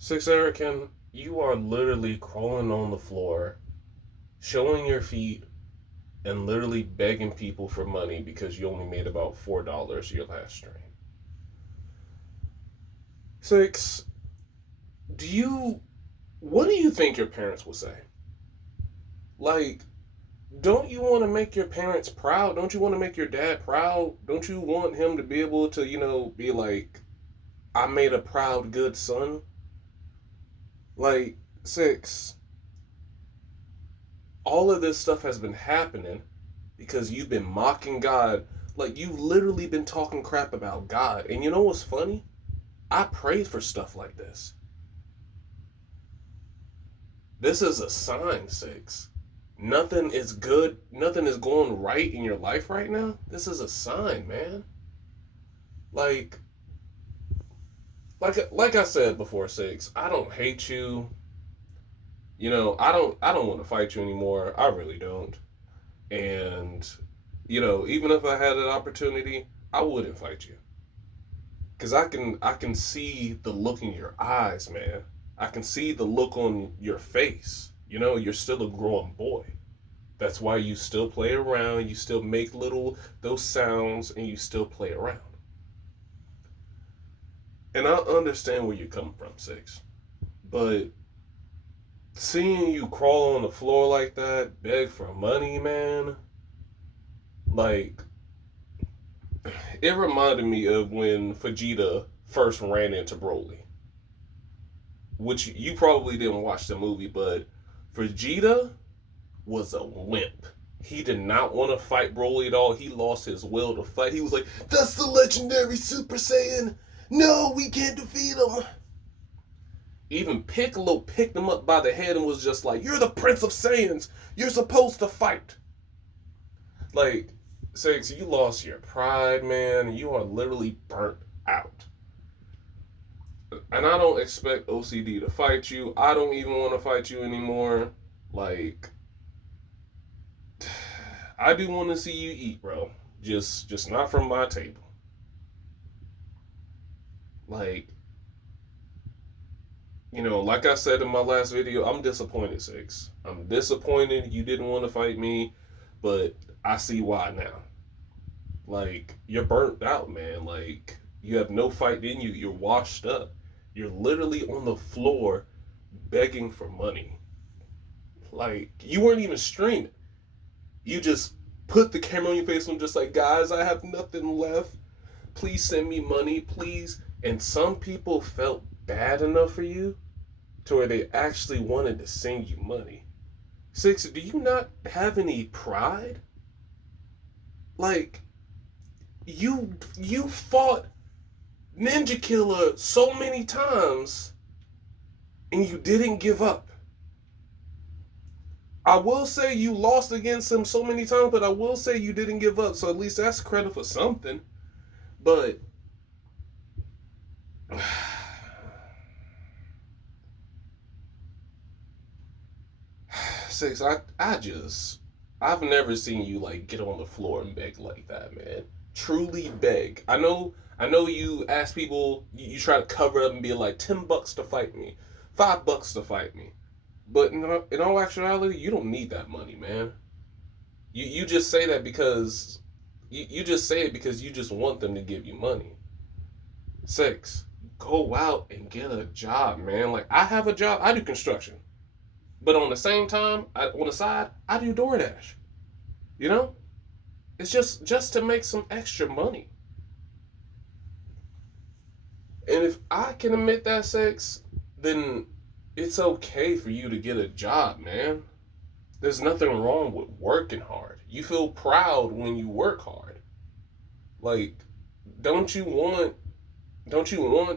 6arakin, you are literally crawling on the floor, showing your feet, and literally begging people for money because you only made about $4 your last stream. Six, do you what do you think your parents will say? Like, don't you want to make your parents proud? Don't you want to make your dad proud? Don't you want him to be able to, be like, I made a proud, good son? Like, six, all of this stuff has been happening because you've been mocking God. Like, you've literally been talking crap about God. And you know what's funny? I prayed for stuff like this. This is a sign, six. Nothing is good. Nothing is going right in your life right now. This is a sign, man. Like, like I said before, six. I don't hate you. I don't want to fight you anymore. I really don't. And even if I had an opportunity, I wouldn't fight you. Cause I can see the look in your eyes, man. I can see the look on your face. You're still a growing boy. That's why you still play around, you still make little those sounds, and you still play around. And I understand where you're coming from, Six. But seeing you crawl on the floor like that, beg for money, man, like, it reminded me of when Vegeta first ran into Broly. Which you probably didn't watch the movie, but Vegeta was a wimp. He did not want to fight Broly at all. He lost his will to fight. He was like, "That's the legendary Super Saiyan. No, we can't defeat him." Even Piccolo picked him up by the head and was just like, "You're the Prince of Saiyans. You're supposed to fight." Like, Six, you lost your pride, man. You are literally burnt out. And I don't expect OCD to fight you. I don't even want to fight you anymore. Like, I do want to see you eat, bro. Just not from my table. Like, like I said in my last video, I'm disappointed, Six. I'm disappointed you didn't want to fight me, but I see why now. Like, you're burnt out, man. Like, you have no fight in you. You're washed up. You're literally on the floor begging for money. Like, you weren't even streaming. You just put the camera on your face and just like, "Guys, I have nothing left. Please send me money, please." And some people felt bad enough for you to where they actually wanted to send you money. Six, do you not have any pride? Like, you fought Ninja Killer so many times and you didn't give up. I will say you lost against him so many times, but I will say you didn't give up. So at least that's credit for something. But Six, I've never seen you like get on the floor and beg like that, man. Truly beg. I know you ask people, you try to cover up and be like $10 to fight me, $5 to fight me. But in all actuality, you don't need that money, man. You just say that because you just say it because you just want them to give you money. Six, go out and get a job, man. Like, I have a job. I do construction. But on the same time, on the side, I do DoorDash. You know? It's just to make some extra money. And if I can admit that, Six, then it's okay for you to get a job, man. There's nothing wrong with working hard. You feel proud when you work hard. Like, don't you want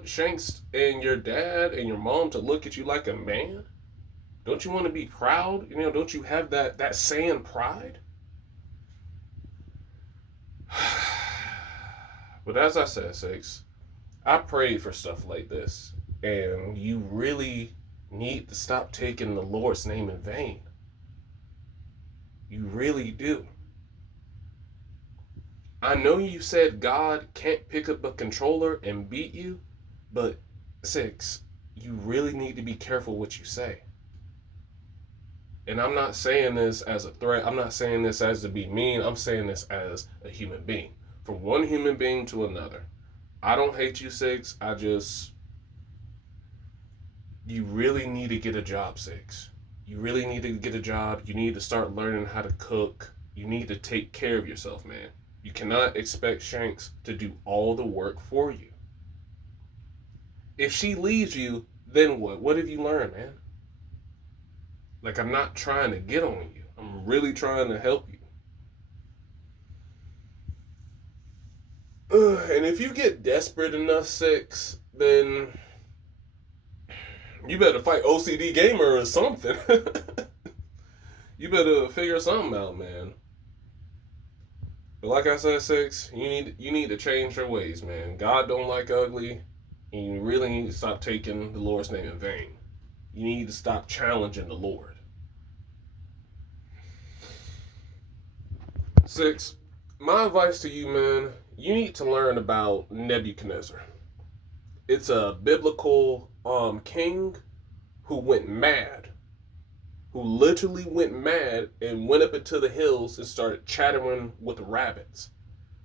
Shanks and your dad and your mom to look at you like a man? Don't you want to be proud? Don't you have that Saiyan pride? But as I said, Six, I prayed for stuff like this. And you really need to stop taking the Lord's name in vain. You really do. I know you said God can't pick up a controller and beat you, but Six, you really need to be careful what you say. And I'm not saying this as a threat. I'm not saying this as to be mean. I'm saying this as a human being. From one human being to another. I don't hate you, Six. You really need to get a job, Six. You really need to get a job. You need to start learning how to cook. You need to take care of yourself, man. You cannot expect Shanks to do all the work for you. If she leaves you, then what? What have you learned, man? Like, I'm not trying to get on you. I'm really trying to help you. And if you get desperate enough, Six, then you better fight OCD Gamer or something. You better figure something out, man. But like I said, Six, you need to change your ways, man. God don't like ugly, and you really need to stop taking the Lord's name in vain. You need to stop challenging the Lord. Six, my advice to you, man, you need to learn about Nebuchadnezzar. It's a biblical king who went mad, who literally went mad and went up into the hills and started chattering with rabbits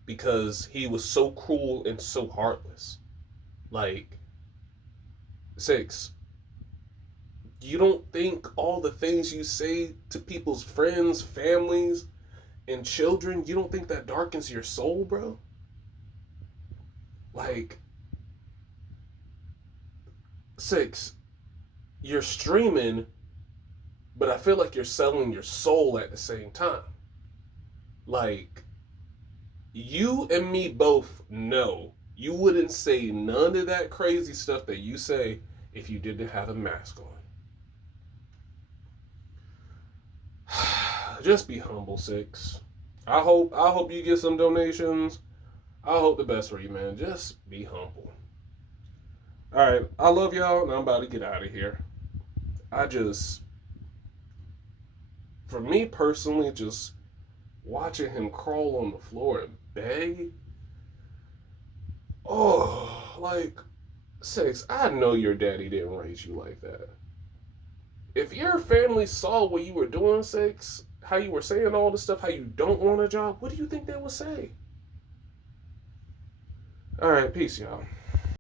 because he was so cruel and so heartless. Like, Six, you don't think all the things you say to people's friends, families, and children, you don't think that darkens your soul, bro? Like, Six, you're streaming, but I feel like you're selling your soul at the same time. Like, you and me both know you wouldn't say none of that crazy stuff that you say if you didn't have a mask on. Just be humble, Six. I hope you get some donations. I hope the best for you, man. Just be humble. Alright, I love y'all, and I'm about to get out of here. For me personally, just watching him crawl on the floor and beg. Oh, like, Six, I know your daddy didn't raise you like that. If your family saw what you were doing, Six, how you were saying all this stuff, how you don't want a job, what do you think they would say? Alright, peace, y'all.